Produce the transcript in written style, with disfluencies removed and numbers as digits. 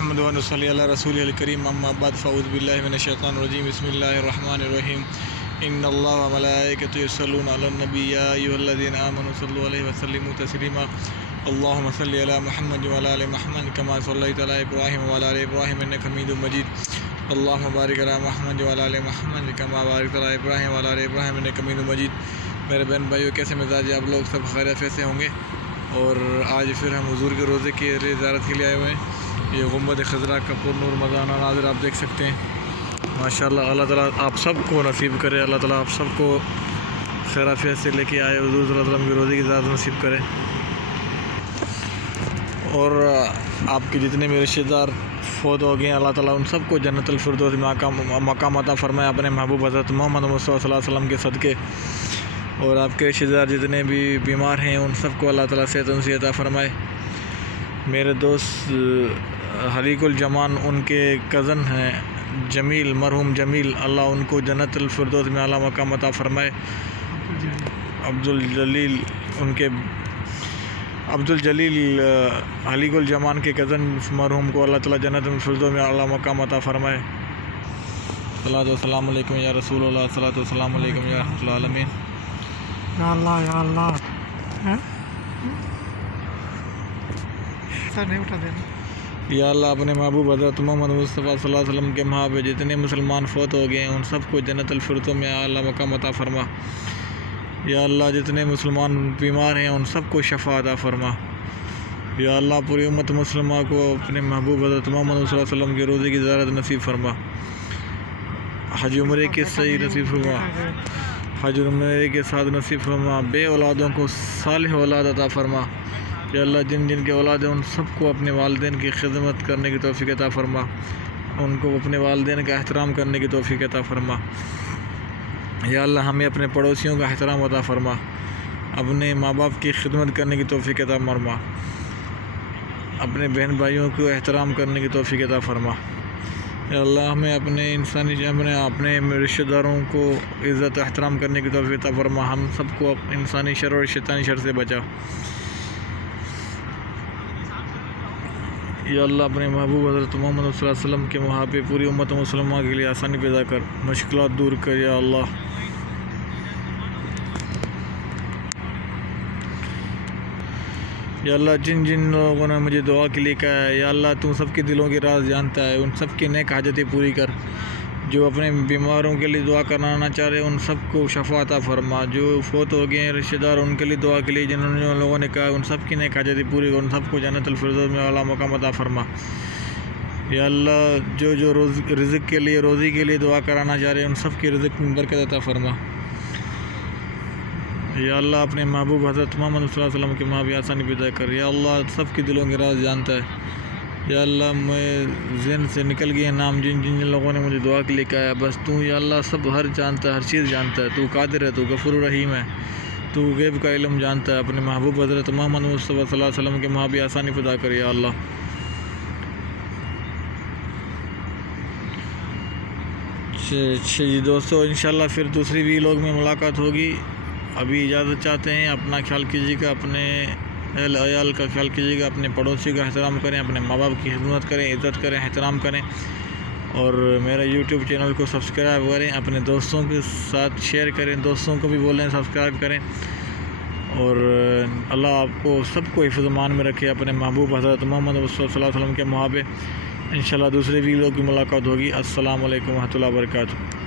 نحمدہ و نصلی علی رسولہ الکریم اما بعد فاعوذ باللہ من الشیطان الرجیم بسم اللہ الرحمن الرحیم ان اللہ و ملائکتہ یصلون علی النبی یا ایھا الذین آمنوا صلوا علیہ وسلموا تسلیما اللہم صلی علی محمد و علی آل محمد کما صلیت علی ابراہیم و علی آل ابراہیم انک حمید مجید اللہم بارک علی محمد و علی آل محمد کما بارکت علی ابراہیم و علی آل ابراہیم انک حمید مجید۔ میرے بہن بھائیو، کیسے مزاج آپ لوگ؟ سب خیر عافیت سے ہوں گے۔ اور آج پھر ہم حضور کے روزے کی زیارت کے لیے آئے ہوئے ہیں۔ یہ گنبد خضرا کا پر نور مزانہ ناظر آپ دیکھ سکتے ہیں ماشاءاللہ۔ اللہ تعالیٰ آپ سب کو نصیب کرے، اللہ تعالیٰ آپ سب کو خیر عافیت سے لے کے آئے حضور صلی اللہ علیہ وسلم کے روزے کی زیارت نصیب کرے، اور آپ کے جتنے بھی رشتہ دار فوت ہو گئے ہیں اللہ تعالیٰ ان سب کو جنت الفردوس مقام عطا فرمائے اپنے محبوب حضرت محمد مصطفیٰ صلی اللہ علیہ وسلم کے صدقے۔ اور آپ کے رشتہ دار جتنے بھی بیمار ہیں ان سب کو اللہ تعالیٰ صحت نصیب عطا فرمائے۔ میرے دوست حلیق الجمان، ان کے کزن ہیں جمیل، مرحوم جمیل، اللہ ان کو جنت الفردوس میں اعلیٰ مقام عطا فرمائے۔ عبدالجلیل، ان کے عبدالجلیل حلیق الجمان کے کزن مرحوم کو اللہ تعالیٰ جنت الفردوس میں اعلیٰ مقام عطا فرمائے۔ صلاۃ و السلام علیکم یا رسول اللہ، صلاۃ و السلام علیکم یا رحمۃ اللہ العالمین۔ یا اللہ یا اللہ، سر نہیں اٹھا دینا۔ یا اللہ اپنے محبوب حضرت محمد مصطفیٰ صلی اللہ علیہ وسلم کے محابے جتنے مسلمان فوت ہو گئے ہیں ان سب کو جنت الفردوس میں اعلیٰ مقام عطا فرما۔ یا اللہ جتنے مسلمان بیمار ہیں ان سب کو شفا عطا فرما۔ یا اللہ پوری امت مسلمہ کو اپنے محبوب حضرت محمد صلی اللہ علیہ وسلم کے روزے کی زیارت نصیب فرما، حج عمرے کے صحیح نصیب فرما، حج عمرے کے ساتھ نصیب فرما، بے اولادوں کو صالح اولاد عطا فرما۔ یا اللہ جن جن کے اولاد ہیں ان سب کو اپنے والدین کی خدمت کرنے کی توفیق عطا فرما، ان کو اپنے والدین کا احترام کرنے کی توفیق عطا فرما۔ یا اللہ ہمیں اپنے پڑوسیوں کا احترام عطا فرما، اپنے ماں باپ کی خدمت کرنے کی توفیق عطا فرما، اپنے بہن بھائیوں کو احترام کرنے کی توفیق عطا فرما۔ یا اللہ ہمیں اپنے رشتہ داروں کو عزت احترام کرنے کی توفیق عطا فرما، ہم سب کو انسانی شر اور شیطانی شر سے بچا۔ یا اللہ اپنے محبوب حضرت محمد صلی اللہ علیہ وسلم کے محابے پوری امت مسلمہ کے لیے آسانی پیدا کر، مشکلات دور کر یا اللہ۔ یا اللہ جن جن لوگوں نے مجھے دعا کے لیے کہا ہے، یا اللہ تو سب کے دلوں کے راز جانتا ہے، ان سب کی نیک حاجتیں پوری کر۔ جو اپنے بیماروں کے لیے دعا کرانا چاہ رہے ان سب کو شفا عطا فرما، جو فوت ہو گئے ہیں رشتہ دار ان کے لیے دعا کے لیے جن لوگوں نے کہا ان سب کی نیک حاجتیں پوری کر، ان سب کو جنت الفردوس میں اعلیٰ مقام عطا فرما۔ یا اللہ جو رزق کے لیے روزی کے لیے دعا کرانا چاہ رہے ہیں ان سب کے رزق میں برکت عطا فرما۔ یا اللہ اپنے محبوب حضرت محمد صلی اللہ علیہ وسلم کے محابے آسانی پیدا کر۔ یا اللہ سب کے دلوں کے راز جانتا ہے۔ یا اللہ میں ذہن سے نکل گئے نام جن جن لوگوں نے مجھے دعا کے لیے کہا ہے، بس تو یا اللہ سب ہر جانتا ہے، ہر چیز جانتا ہے، تو قادر ہے، تو غفور الرحیم ہے، تو غیب کا علم جانتا ہے۔ اپنے محبوب حضرت محمد مصطفیٰ صلی اللہ علیہ وسلم کے محابے آسانی پیدا کر یا اللہ۔ دوستو انشاءاللہ پھر دوسری ویلاگ میں ملاقات ہوگی۔ ابھی اجازت چاہتے ہیں، اپنا خیال کیجیے گا، اپنے اہل عیال کا خیال کیجیے گا، اپنے پڑوسی کا احترام کریں، اپنے ماں باپ کی خدمت کریں، عزت کریں، احترام کریں، اور میرا یوٹیوب چینل کو سبسکرائب کریں، اپنے دوستوں کے ساتھ شیئر کریں، دوستوں کو بھی بولیں سبسکرائب کریں، اور اللہ آپ کو سب کو حفظ امان میں رکھے اپنے محبوب حضرت محمد صلی اللہ علیہ وسلم کے محابے۔ انشاءاللہ دوسرے ویلاگ کی ملاقات ہوگی۔ السلام علیکم ورحمۃ اللہ وبرکاتہ۔